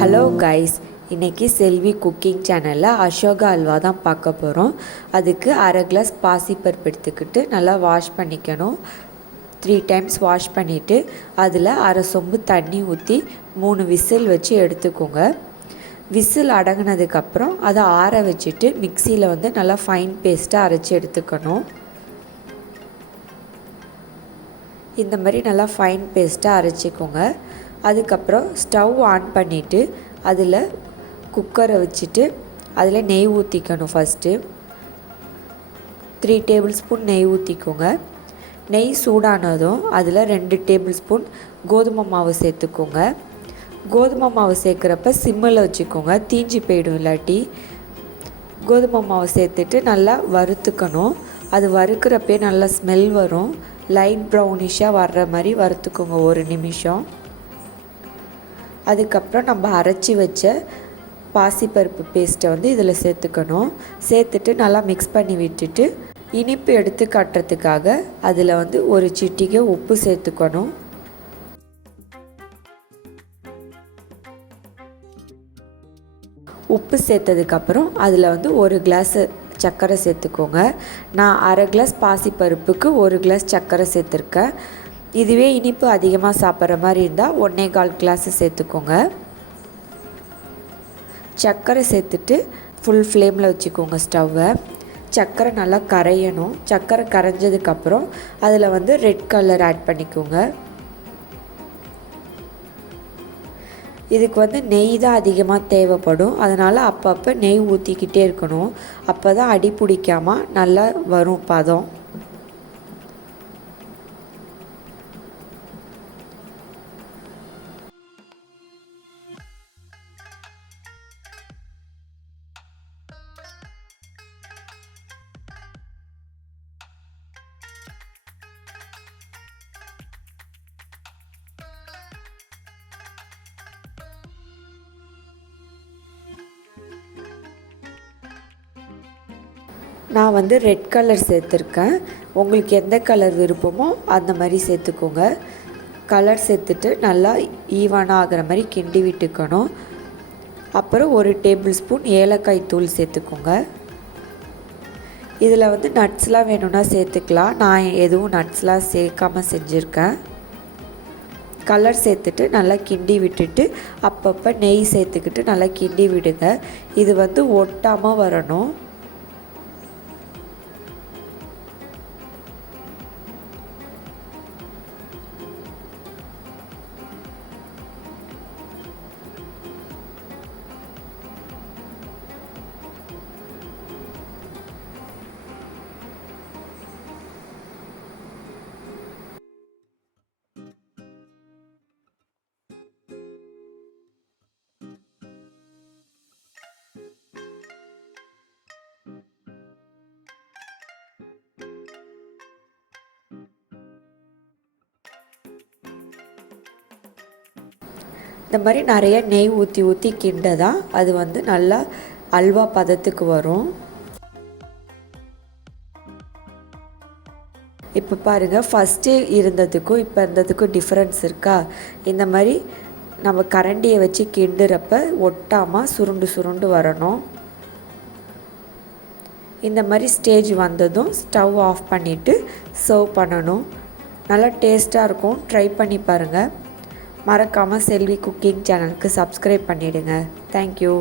Hello guys, இன்றைக்கி செல்வி cooking சேனலில் அசோகா அல்வா தான் பார்க்க போகிறோம். அதுக்கு அரை கிளாஸ் பாசிப்பருப்பு எடுத்துக்கிட்டு நல்லா வாஷ் பண்ணிக்கணும். 3 டைம்ஸ் வாஷ் பண்ணிவிட்டு அதில் அரை சொம்பு தண்ணி ஊற்றி 3 விசில் வச்சு எடுத்துக்கோங்க. விசில் அடங்கினதுக்கப்புறம் அதை ஆற வச்சுட்டு மிக்சியில் நல்லா ஃபைன் பேஸ்ட்டாக அரைச்சி எடுத்துக்கணும். இந்த மாதிரி நல்லா ஃபைன் பேஸ்ட்டாக அரைச்சிக்கோங்க. அதுக்கப்புறம் ஸ்டவ் ஆன் பண்ணிவிட்டு அதில் குக்கரை வச்சுட்டு அதில் நெய் ஊற்றிக்கணும். ஃபஸ்ட்டு 3 டேபிள் ஸ்பூன் நெய் ஊற்றிக்கோங்க. நெய் சூடானதும் அதில் 2 டேபிள் ஸ்பூன் கோதுமை மாவு சேர்த்துக்கோங்க. கோதுமை மாவு சேர்க்குறப்ப சிம்மில் வச்சுக்கோங்க, தீஞ்சி போயிடும் இல்லாட்டி. கோதுமை மாவு சேர்த்துட்டு நல்லா வறுத்துக்கணும். அது வறுக்கிறப்பே நல்லா ஸ்மெல் வரும். லைட் ப்ரௌனிஷாக வர்ற மாதிரி வறுத்துக்கோங்க 1 நிமிஷம். அதுக்கப்புறம் நம்ம அரைச்சி வச்ச பாசிப்பருப்பு பேஸ்ட்டை இதில் சேர்த்துக்கணும். சேர்த்துட்டு நல்லா மிக்ஸ் பண்ணி விட்டுட்டு இனிப்பு எடுத்து காட்டுறதுக்காக அதில் 1 சிட்டிகை உப்பு சேர்த்துக்கணும். உப்பு சேர்த்ததுக்கப்புறம் அதில் 1 கிளாஸு சர்க்கரை சேர்த்துக்கோங்க. நான் அரை கிளாஸ் பாசிப்பருப்புக்கு 1 கிளாஸ் சர்க்கரை சேர்த்துருக்கேன். இதுவே இனிப்பு அதிகமாக சாப்பிட்ற மாதிரி இருந்தால் 1.25 கிளாஸு சேர்த்துக்கோங்க. சர்க்கரை சேர்த்துட்டு ஃபுல் ஃப்ளேமில் வச்சுக்கோங்க ஸ்டவ்வை. சர்க்கரை நல்லா கரையணும். சர்க்கரை கரைஞ்சதுக்கப்புறம் அதில் ரெட் கலர் ஆட் பண்ணிக்கோங்க. இதுக்கு நெய் தான் அதிகமாக தேவைப்படும். அதனால் அப்பப்போ நெய் ஊற்றிக்கிட்டே இருக்கணும். அப்போ தான் அடி பிடிக்காமல் நல்லா வரும் பதம். நான் ரெட் கலர் சேர்த்துருக்கேன். உங்களுக்கு எந்த கலர் விருப்பமோ அந்த மாதிரி சேர்த்துக்கோங்க. கலர் சேர்த்துட்டு நல்லா ஈவனாக ஆகிற மாதிரி கிண்டி விட்டுக்கணும். அப்புறம் 1 டேபிள் ஸ்பூன் ஏலக்காய் தூள் சேர்த்துக்கோங்க. இதில் நட்ஸ்லாம் வேணும்னா சேர்த்துக்கலாம். நான் எதுவும் நட்ஸ்லாம் சேர்க்காமல் செஞ்சுருக்கேன். கலர் சேர்த்துட்டு நல்லா கிண்டி விட்டுட்டு அப்பப்போ நெய் சேர்த்துக்கிட்டு நல்லா கிண்டி விடுங்க. இது ஒட்டாமல் வரணும். இந்த மாதிரி நிறைய நெய் ஊற்றி கிண்ட தான் அது நல்லா அல்வா பதத்துக்கு வரும். இப்போ பாருங்கள், ஃபஸ்ட்டு இருந்ததுக்கும் இப்போ இருந்ததுக்கும் டிஃப்ரென்ஸ் இருக்கா? இந்த மாதிரி நம்ம கரண்டியை வச்சு கிண்டுறப்ப ஒட்டாமல் சுருண்டு வரணும். இந்த மாதிரி ஸ்டேஜ் வந்ததும் ஸ்டவ் ஆஃப் பண்ணிவிட்டு சர்வ் பண்ணணும். நல்லா டேஸ்ட்டாக இருக்கும். ட்ரை பண்ணி பாருங்கள். மறக்காமல் செல்வி குக்கிங் சேனலுக்கு சப்ஸ்கிரைப் பண்ணிவிடுங்க. தேங்க்யூ.